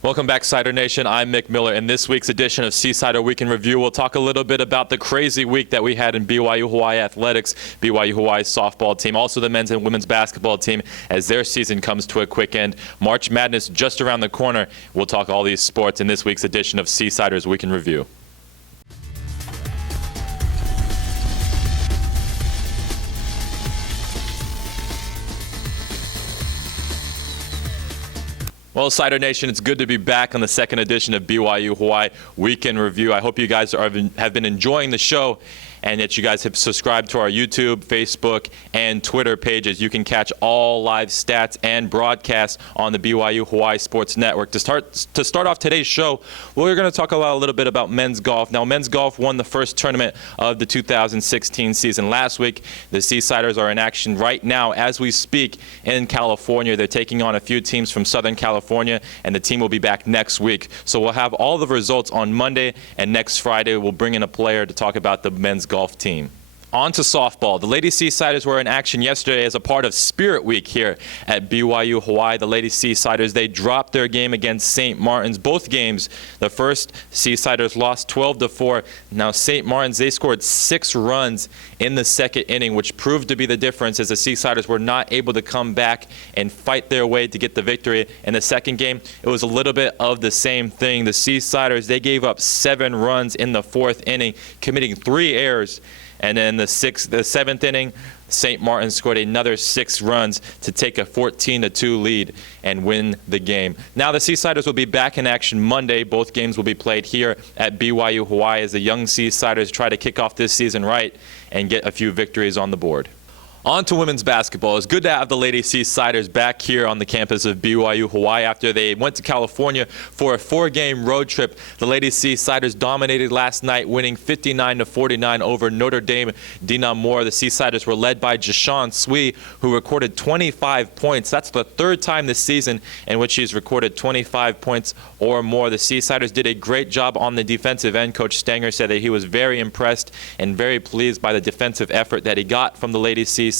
Welcome back, Sider Nation. I'm Myck Miller. In this week's edition of Seasider Week in Review, we'll talk a little bit about the crazy week that we had in BYU-Hawaii athletics, BYU-Hawaii's softball team, also the men's and women's basketball team as their season comes to a quick end. March Madness just around the corner. We'll talk all these sports in this week's edition of Seasiders Week in Review. Well, Sider Nation, it's good to be back on the second edition of BYU-Hawaii Week in Review. I hope you guys have been enjoying the show and that you guys have subscribed to our YouTube, Facebook, and Twitter pages. You can catch all live stats and broadcasts on the BYU-Hawaii Sports Network. To start off today's show, we're going to talk a little bit about men's golf. Now, men's golf won the first tournament of the 2016 season last week. The Seasiders are in action right now as we speak in California. They're taking on a few teams from Southern California, and the team will be back next week. So we'll have all the results on Monday, and next Friday we'll bring in a player to talk about the men's golf team. On to softball. The Lady Seasiders were in action yesterday as a part of Spirit Week here at BYU-Hawaii. The Lady Seasiders, they dropped their game against St. Martin's. Both games, the first, Seasiders lost 12-4. Now St. Martin's, they scored 6 runs in the second inning, which proved to be the difference as the Seasiders were not able to come back and fight their way to get the victory. In the second game, it was a little bit of the same thing. The Seasiders, they gave up 7 runs in the fourth inning, committing 3 errors. And then the seventh inning, St. Martin scored another 6 runs to take a 14-2 lead and win the game. Now the Seasiders will be back in action Monday. Both games will be played here at BYU-Hawaii as the young Seasiders try to kick off this season right and get a few victories on the board. On to women's basketball. It's good to have the Lady Seasiders back here on the campus of BYU-Hawaii after they went to California for a 4-game road trip. The Lady Seasiders dominated last night, winning 59-49 over Notre Dame Dinamore. The Seasiders were led by Jashawn Swee, who recorded 25 points. That's the 3rd time this season in which he's recorded 25 points or more. The Seasiders did a great job on the defensive end. Coach Stanger said that he was very impressed and very pleased by the defensive effort that he got from the Lady Seasiders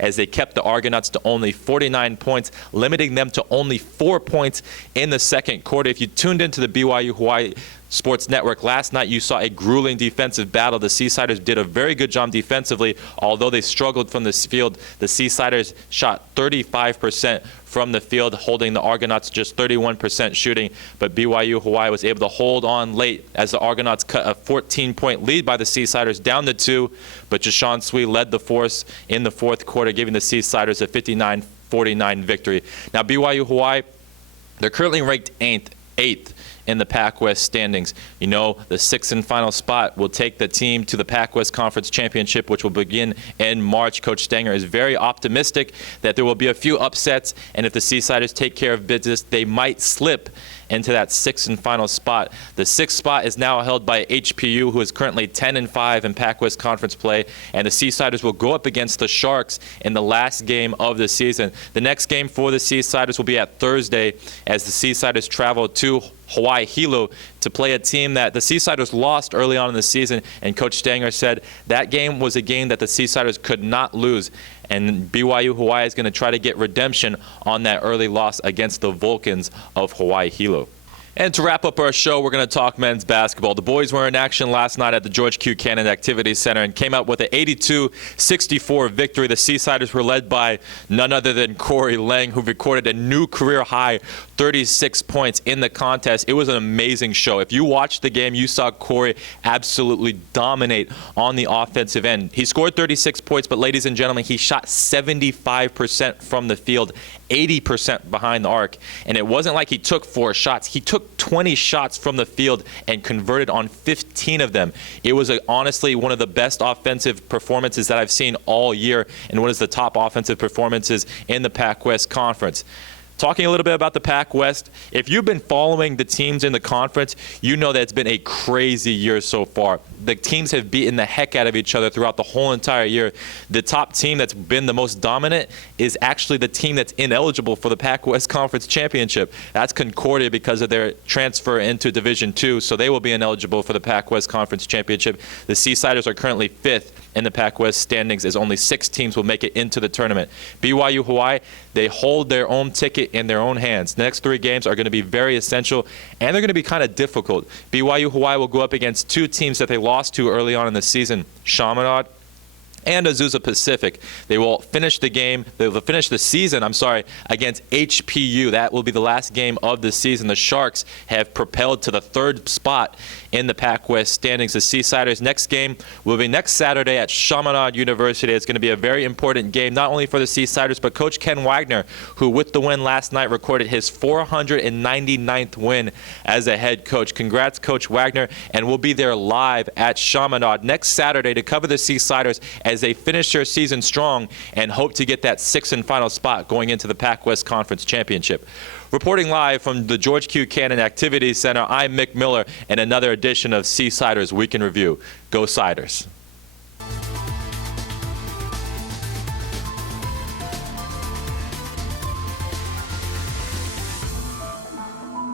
as they kept the Argonauts to only 49 points, limiting them to only 4 points in the second quarter. If you tuned into the BYU-Hawaii Sports Network last night, you saw a grueling defensive battle. The Seasiders did a very good job defensively. Although they struggled from this field, the Seasiders shot 35% from the field, holding the Argonauts just 31% shooting. But BYU-Hawaii was able to hold on late as the Argonauts cut a 14-point lead by the Seasiders down to 2. But Jashawn Swee led the force in the fourth quarter, giving the Seasiders a 59-49 victory. Now BYU-Hawaii, they're currently ranked 8th in the Pac-West standings. You know, the 6th and final spot will take the team to the Pac-West Conference Championship, which will begin in March. Coach Stanger is very optimistic that there will be a few upsets, and if the Seasiders take care of business, they might slip into that 6th and final spot. The 6th spot is now held by HPU, who is currently 10-5 in Pac-West Conference play, and the Seasiders will go up against the Sharks in the last game of the season. The next game for the Seasiders will be at Thursday as the Seasiders travel to Hawaii Hilo to play a team that the Seasiders lost early on in the season, and Coach Stanger said that game was a game that the Seasiders could not lose, and BYU-Hawaii is going to try to get redemption on that early loss against the Vulcans of Hawaii Hilo. And to wrap up our show, we're going to talk men's basketball. The boys were in action last night at the George Q. Cannon Activities Center and came out with an 82-64 victory. The Seasiders were led by none other than Corey Lang, who recorded a new career high 36 points in the contest. It was an amazing show. If you watched the game, you saw Corey absolutely dominate on the offensive end. He scored 36 points, but ladies and gentlemen, he shot 75% from the field, 80% behind the arc. And it wasn't like he took 4 shots. He took 20 shots from the field and converted on 15 of them. It was honestly one of the best offensive performances that I've seen all year, and one of the top offensive performances in the Pac-West Conference. Talking a little bit about the Pac-West, if you've been following the teams in the conference, you know that it's been a crazy year so far. The teams have beaten the heck out of each other throughout the whole entire year. The top team that's been the most dominant is actually the team that's ineligible for the Pac-West Conference Championship. That's Concordia because of their transfer into Division II, so they will be ineligible for the Pac-West Conference Championship. The Seasiders are currently 5th in the Pac-West standings as only 6 teams will make it into the tournament. BYU-Hawaii, they hold their own ticket fate in their own hands. The next 3 games are going to be very essential, and they're going to be kind of difficult. BYU-Hawaii will go up against 2 teams that they lost to early on in the season, Chaminade and Azusa Pacific. They will finish the game, they will finish the season, against HPU. That will be the last game of the season. The Sharks have propelled to the 3rd spot in the Pac-West standings. The Seasiders' next game will be next Saturday at Chaminade University. It's going to be a very important game, not only for the Seasiders, but Coach Ken Wagner, who with the win last night recorded his 499th win as a head coach. Congrats, Coach Wagner, and we'll be there live at Chaminade next Saturday to cover the Seasiders as they finish their season strong and hope to get that 6th and final spot going into the Pac-West Conference Championship. Reporting live from the George Q. Cannon Activities Center, I'm Myck Miller, and another edition of Seasiders Week in Review. Go Siders.